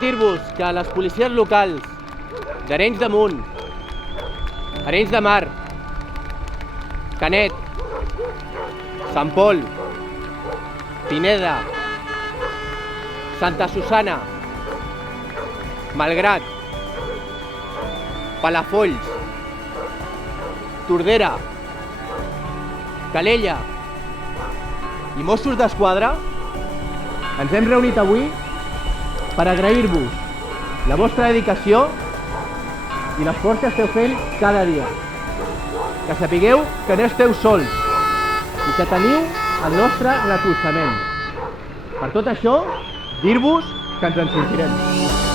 Dir-vos que les policies locals d'Arenys de Munt, Arenys de Mar, Canet, Sant Pol, Pineda, Santa Susana, Malgrat, Palafolls, Tordera, Calella i Mossos d'Esquadra ens hem reunit avui per agrair-vos la vostra dedicació i l'esforç que esteu fent cada dia. Que sapigueu que no esteu sols i que teniu el nostre recolzament. Per tot això, dir-vos que ens en sortirem.